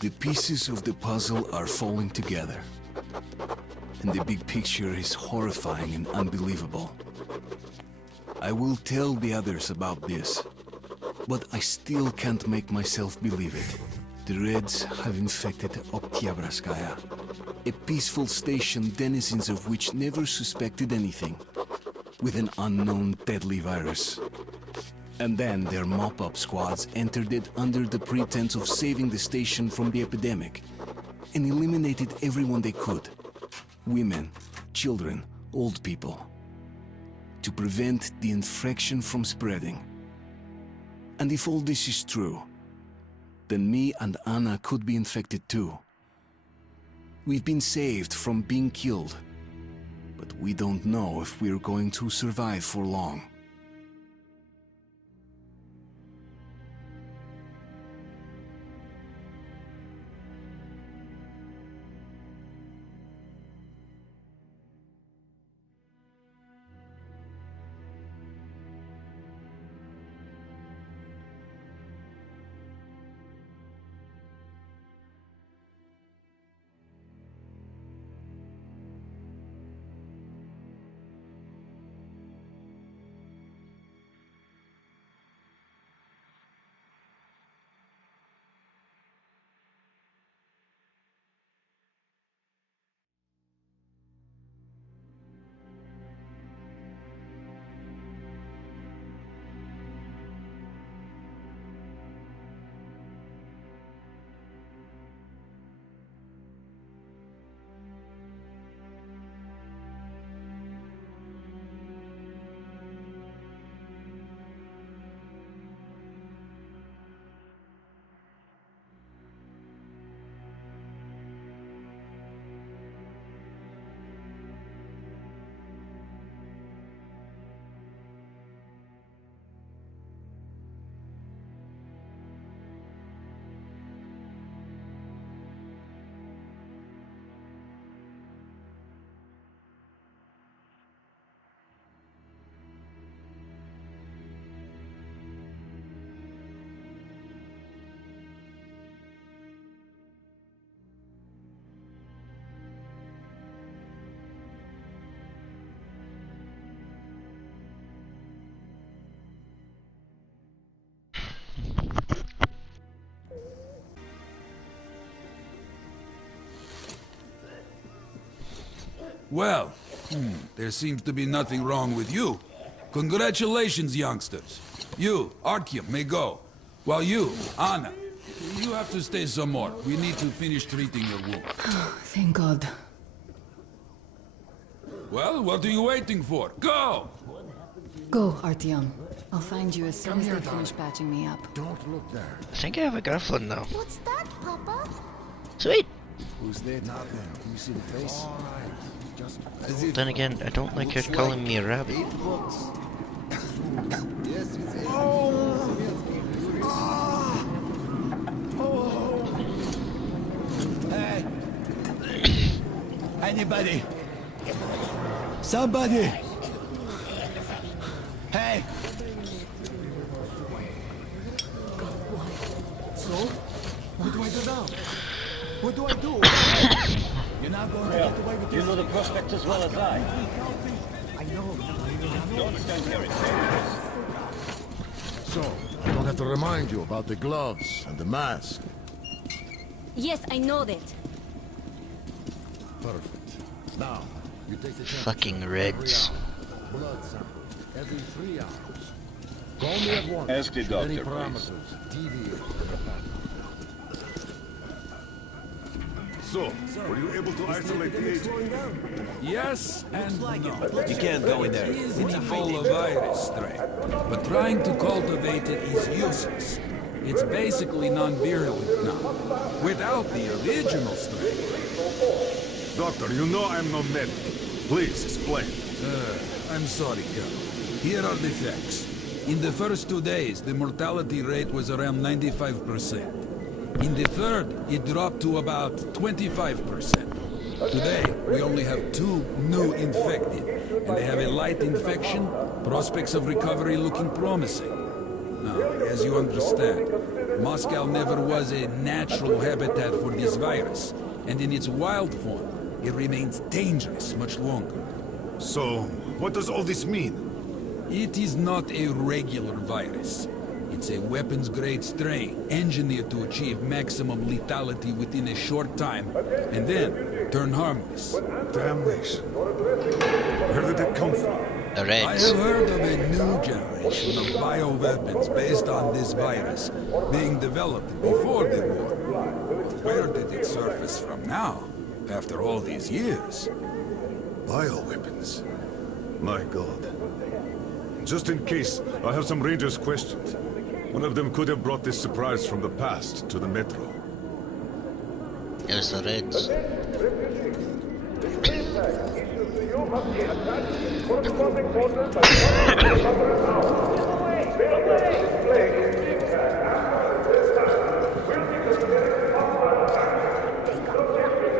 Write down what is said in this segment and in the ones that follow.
The pieces of the puzzle are falling together. And the big picture is horrifying and unbelievable. I will tell the others about this, but I still can't make myself believe it. The Reds have infected Oktyabrskaya, a peaceful station denizens of which never suspected anything, with an unknown deadly virus. And then their mop-up squads entered it under the pretense of saving the station from the epidemic, and eliminated everyone they could. Women, children, old people. To prevent the infection from spreading. And if all this is true, then me and Anna could be infected too. We've been saved from being killed, but we don't know if we're going to survive for long. Well, there seems to be nothing wrong with you. Congratulations, youngsters. You, Artyom, may go. While you, Anna, you have to stay some more. We need to finish treating your wound. Thank God. Well, what are you waiting for? Go! Go, Artyom. I'll find you as soon as they finish patching me up. Don't look there. I think I have a girlfriend now. What's that, Papa? Sweet! Who's there? Nothing. Can you see the face? All right. Just Then again, I don't like her calling me a rabbit. yes, it's Hey! Anybody? Somebody! Hey! So? What do I do now? What do I do? You're not going to get away with this. You know the prospect as well as I. I know. Don't get it serious. So, I don't have to remind you about the gloves and the mask. Yes, I know that. Perfect. Now, you take the Fucking temperature Reds. every hour. Blood sample every 3 hours. Call me at once. Ask the should doctor, any please. parameters deviate from the pattern. So, were you able to isolate the agent? Yes and no. You can't go in there. It is an Ebola virus strain, but trying to cultivate it is useless. It's basically non-virulent now, without the original strain. Doctor, you know I'm no medic. Please, explain. I'm sorry, Colonel. Here are the facts. In the first 2 days, the mortality rate was around 95%. In the third, it dropped to about 25%. Today, we only have 2 new infected, and they have a light infection, prospects of recovery looking promising. Now, as you understand, Moscow never was a natural habitat for this virus, and in its wild form, it remains dangerous much longer. So, what does all this mean? It is not a regular virus. It's a weapons-grade strain, engineered to achieve maximum lethality within a short time, and then turn harmless. Damnation. Where did it come from? The I Reds. have heard of a new generation of bioweapons based on this virus, being developed before the war. Where did it surface from now, after all these years? Bioweapons. My God. Just in case, I have some Rangers questions. One of them could have brought this surprise from the past to the Metro. It was the Reds.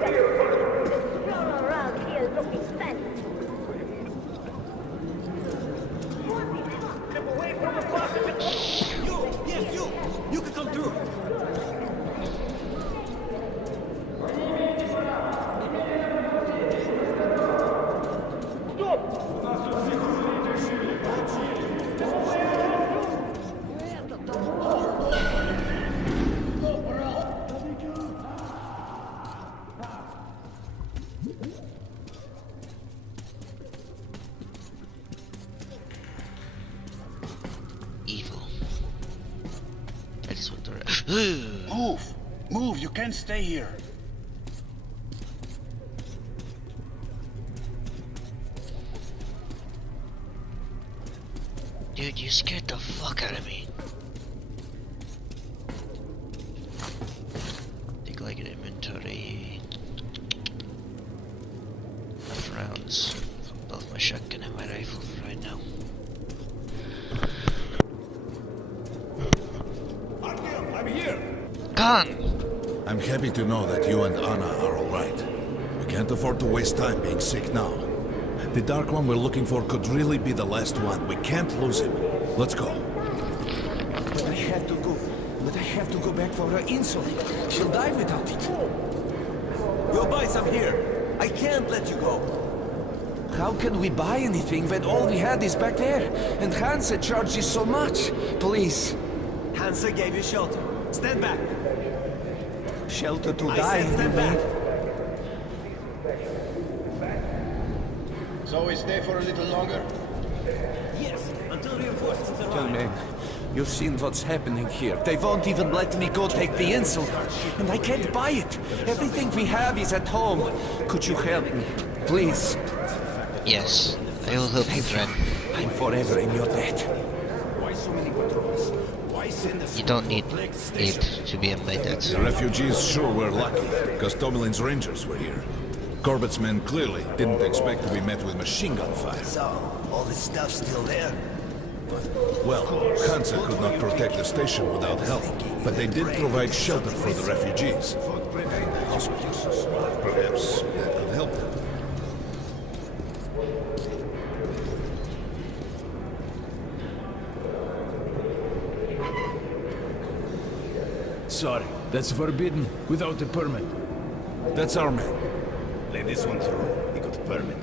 You're around here looking fat. You can come through. Evil. That is what the Move! Move! You can't stay here. Dude, you scared the fuck out of me. Take like an inventory. Enough rounds for both my shotgun and my rifle for right now. I'm here. Gone! I'm happy to know that you and Anna are all right. We can't afford to waste time being sick now. The Dark One we're looking for could really be the last one. We can't lose him. Let's go. But I have to go. But I have to go back for her insulin. She'll die without it. We'll buy some here. I can't let you go. How can we buy anything when all we had is back there? And Hansa charges so much. Please. Hansa gave you shelter. Stand back. Shelter to die in, you mean? So we stay for a little longer? Yes, until reinforcements arrive. Young man, you've seen what's happening here. They won't even let me go take the insulin. And I can't buy it. Everything we have is at home. Could you help me? Please. Yes, I will help you, friend. I'm forever in your debt. Why so many patrols? Why send us? You don't need it to be in my debt. The refugees sure were lucky, because Tomelin's Rangers were here. Corbett's men clearly didn't expect to be met with machine gun fire. So, all this stuff still there? Well, Hansa could not protect the station without help, but they did provide shelter for the refugees. Hospitals. Perhaps that could help them. Sorry, that's forbidden without a permit. That's our man. Let this one through. He got a permit.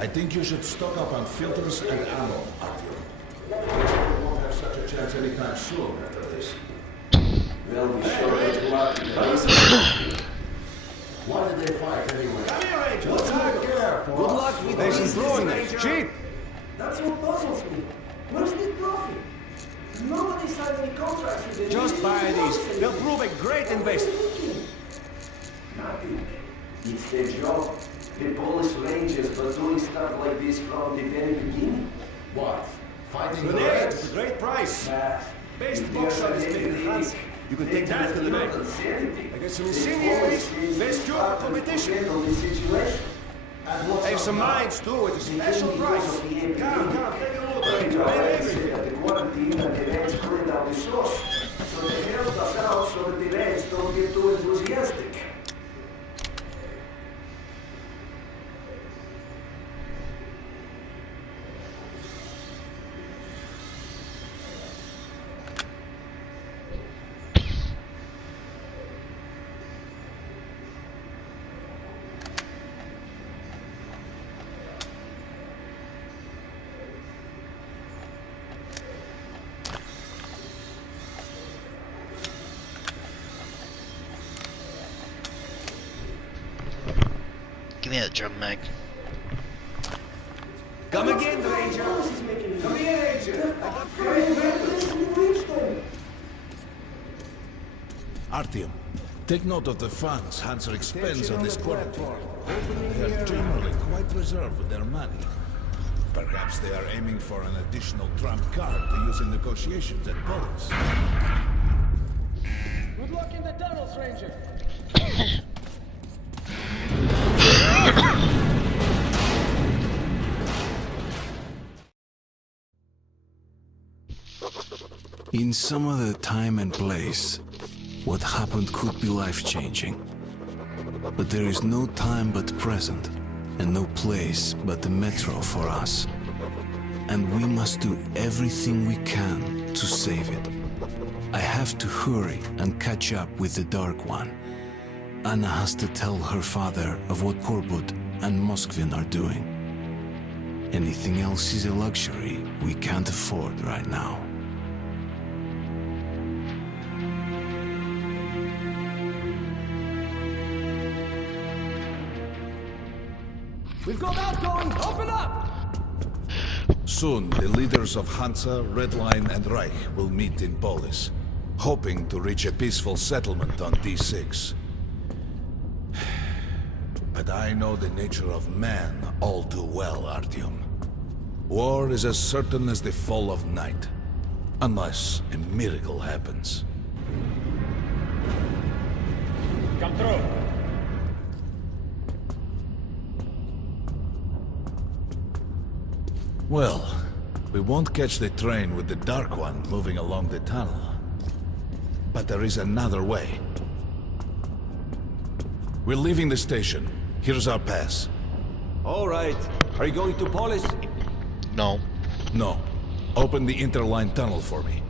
I think you should stock up on filters and ammo, Artyom. You won't have such a chance anytime soon after this. Well, we sure ain't lucky. Why did they fight anyway? Come here, Ranger. Just take care, Good luck with this improvement. Cheap. That's what puzzles me. Where's the profit? Nobody signed any contracts with the Just buy these. They'll prove a great investment. Nothing. It's their job. The Polish Rangers were doing stuff like this from the very beginning. What? Fighting the Grenades, Reds? great price. Nah, Best if box they shot are is getting made in France. big, You can they take that to the don't bank. say anything. I got some They incendiaries. always say Best job partners competition. depend on the situation. And what's I have up some now? mines too at a They special came price. because of the Come, APB. take a look. But Main I everything. said that the quarantine and the Reds cleaned out the source. So they helped us out so that the Reds don't get too enthusiastic. me a drum mag. Come again, Ranger. Come here, Ranger. I got friends. Artyom, take note of the funds Hanser expends on this quarantine. They are generally quite reserved with their money. Perhaps they are aiming for an additional trump card to use in negotiations at Polis. Good luck in the tunnels, Ranger. In some other time and place, what happened could be life-changing. But there is no time but present, and no place but the metro for us. And we must do everything we can to save it. I have to hurry and catch up with the Dark One. Anna has to tell her father of what Korbut and Moskvin are doing. Anything else is a luxury we can't afford right now. We've got outgoing. Open up! Soon, the leaders of Hansa, Red Line, and Reich will meet in Polis, hoping to reach a peaceful settlement on D6. But I know the nature of man all too well, Artyom. War is as certain as the fall of night, unless a miracle happens. Come through. Well, we won't catch the train with the Dark One moving along the tunnel. But there is another way. We're leaving the station. Here's our pass. All right. Are you going to Polis? No. No. Open the interline tunnel for me.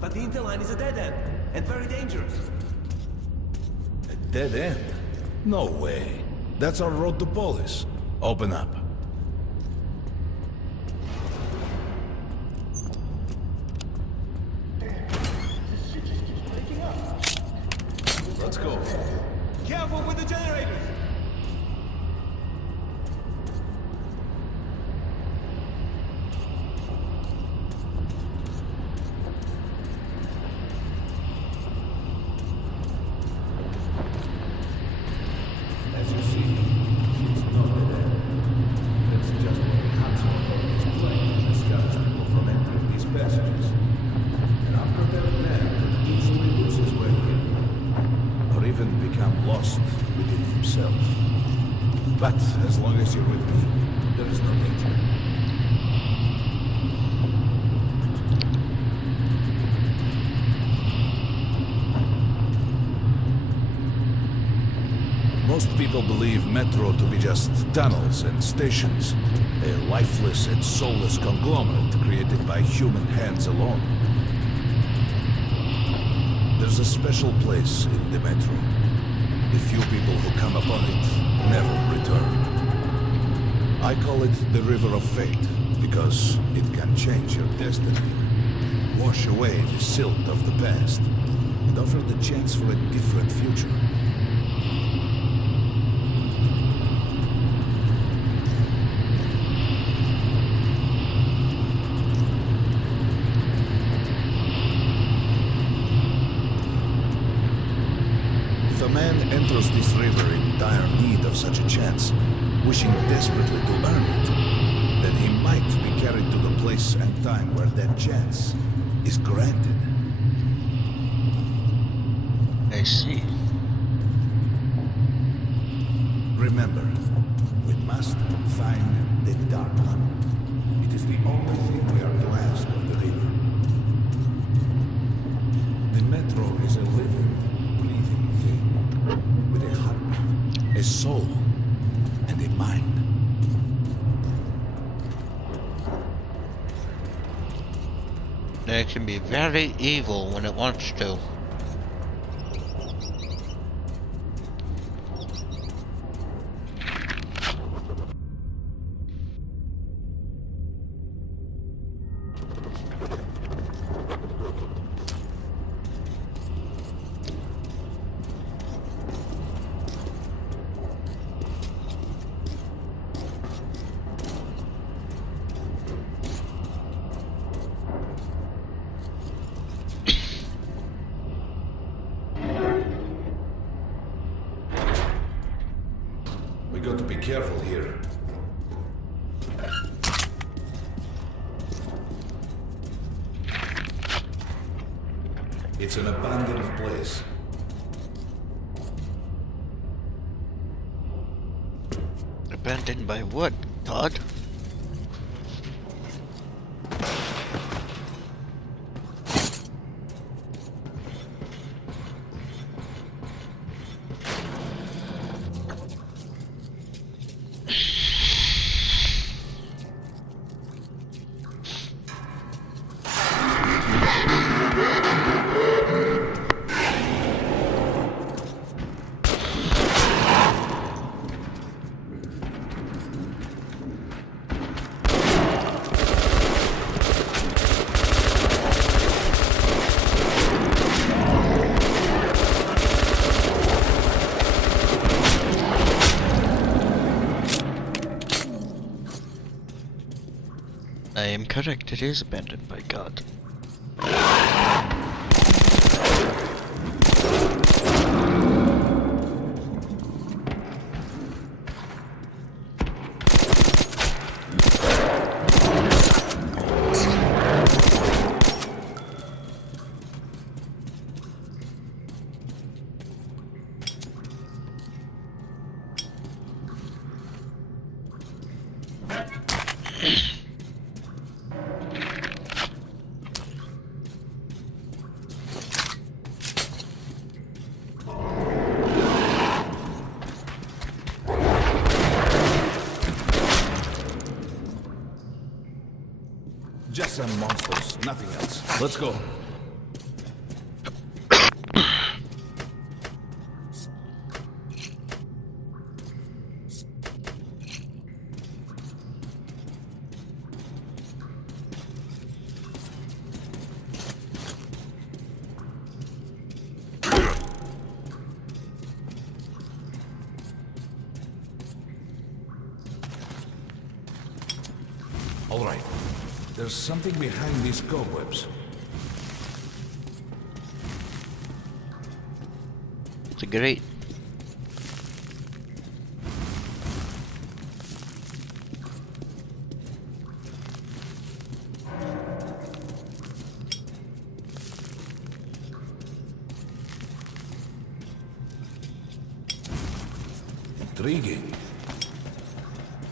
But the interline is a dead end, and very dangerous. A dead end? No way. That's our road to Polis. Open up. Let's go. Careful with the generators! As you see, it's not dead end. That's just what the Hansa authorities claim to discourage people from entering these passages. An unprepared man could easily lose his way here, or even become lost within himself. But as long as you're with me, there is no danger. Most people believe metro to be just tunnels and stations, a lifeless and soulless conglomerate created by human hands alone. There's a special place in the metro. The few people who come upon it never return. I call it the River of Fate, because it can change your destiny, wash away the silt of the past, and offer the chance for a different future. If a man enters this river in dire need of such a chance, wishing desperately to earn it, then he might be carried to the place and time where that chance is granted. I see. Remember, we must find the Dark One. It is the only thing we are to ask of the river. The metro is a living, breathing thing, with a heartbeat, a soul, and a mind. It can be very evil when it wants to. careful here. It's an abandoned place. Abandoned by what, Todd? I am correct, it is abandoned by God. Just some monsters, nothing else. Let's go. All right. There's something behind these cobwebs. It's a grate. Intriguing.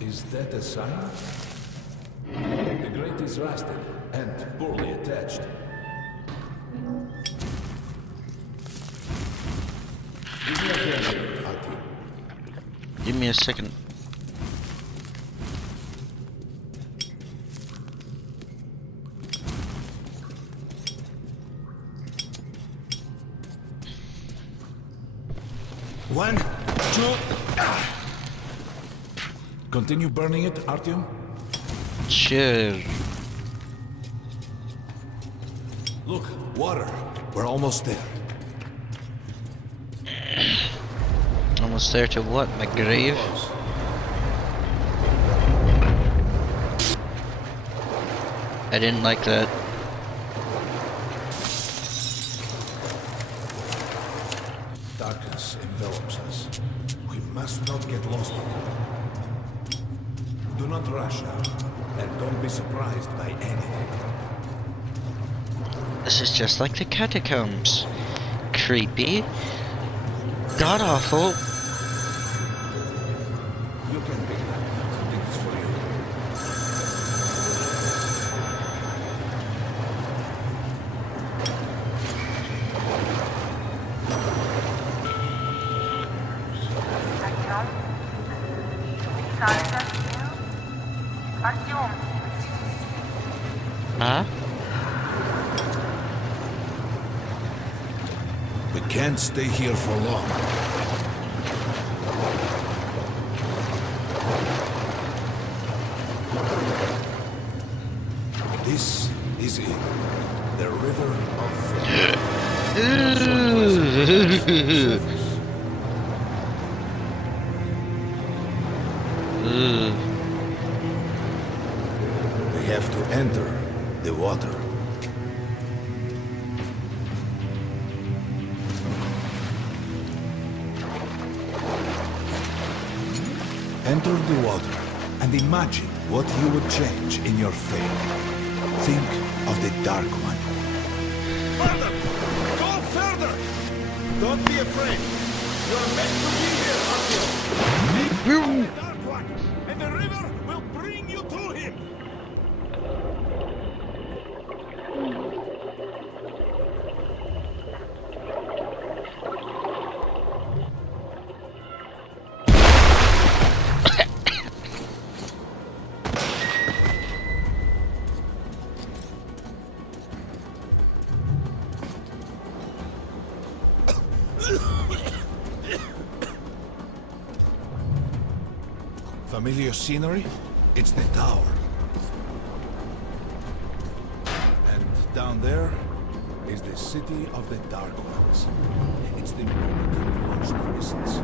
Is that a sign? The grate is rusted and poorly attached. Give me a hand here, Aki. Give me a second. One, two. Continue burning it, Artyom? Sure. Look, water. We're almost there. Almost there to what? My grave? I didn't like that. Darkness envelops us. We must not get lost in it. Do not rush now, and don't be surprised by anything. This is just like the catacombs. Creepy. God awful. You can pick that. I think it's for you. Артём, Huh? We can't stay here for long. This is it. The river of... We have to enter the water. Enter the water and imagine what you would change in your fate. Think of the Dark One. Further! Go further! Don't be afraid. You're meant to be here, Artyom. Make the Dark One, and the river will bring you to him. Familiar scenery? It's the tower. And down there is the city of the Dark Ones. It's the moment of most innocence.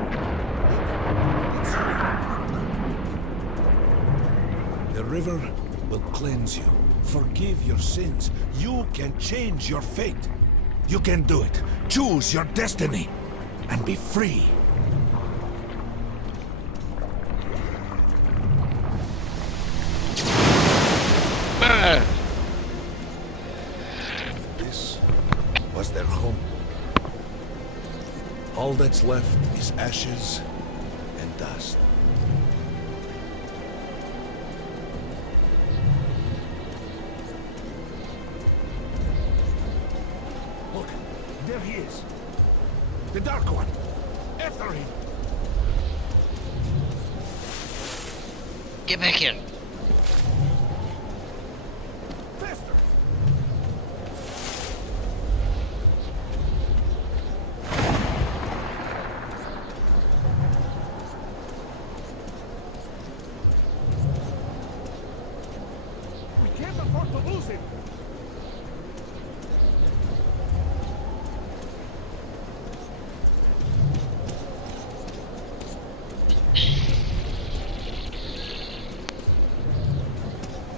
The river will cleanse you, forgive your sins. You can change your fate. You can do it. Choose your destiny and be free. This was their home. All that's left is ashes and dust. Look, there he is. The Dark One. After him. Get back here. Faster. We can't afford to lose him.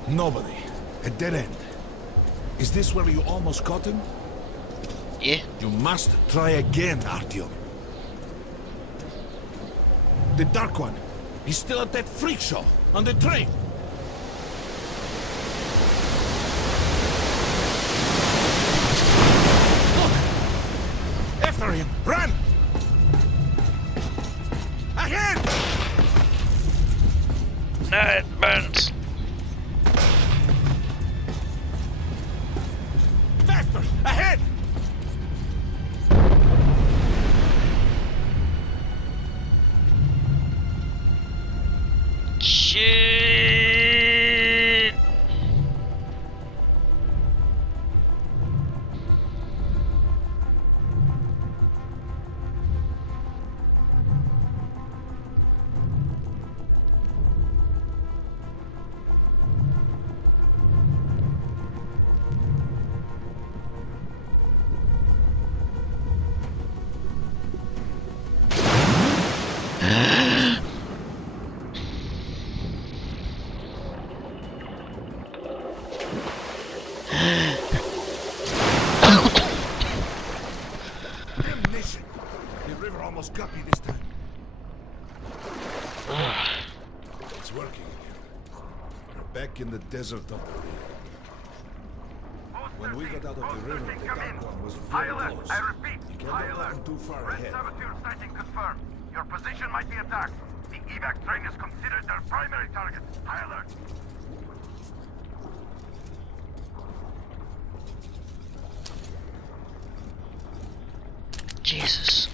Nobody. A dead end. Is this where you almost caught him? Yeah. You must try again, Artyom. The Dark One. He's still at that freak show on the train. Look! After him! Run! Ahead! No, it burns. Faster! Ahead! Shit. Damnation! The river almost got me this time. It's working again. We're back in the desert of the river. When we got out of the river, the Dark One was very close. I repeat, He can't have gotten too far Red ahead. Saboteur sighting confirmed. Your position might be attacked. The evac train is considered their primary target. High alert. Jesus.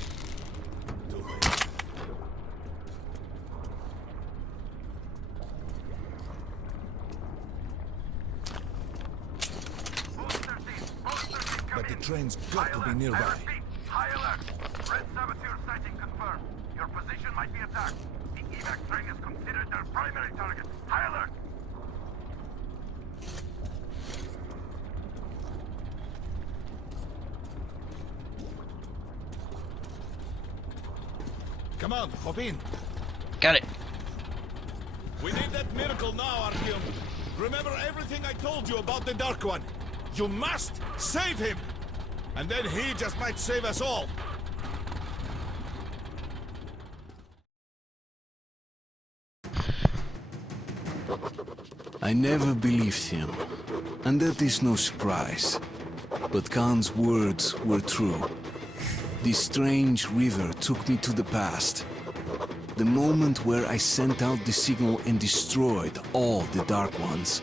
But the train's got to be nearby. I repeat, high alert. Red Saboteur sighting confirmed. Your position might be attacked. The evac train is considered their primary target. High alert. Come on, hop in. Got it. We need that miracle now, Artyom. Remember everything I told you about the Dark One. You must save him. And then he just might save us all. I never believed him, and that is no surprise. But Khan's words were true. This strange river took me to the past. The moment where I sent out the signal and destroyed all the Dark Ones.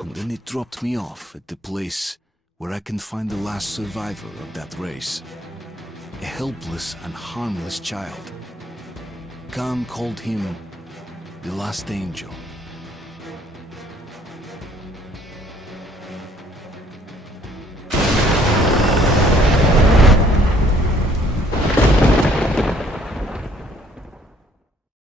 And then it dropped me off at the place where I can find the last survivor of that race. A helpless and harmless child. Khan called him the Last Angel.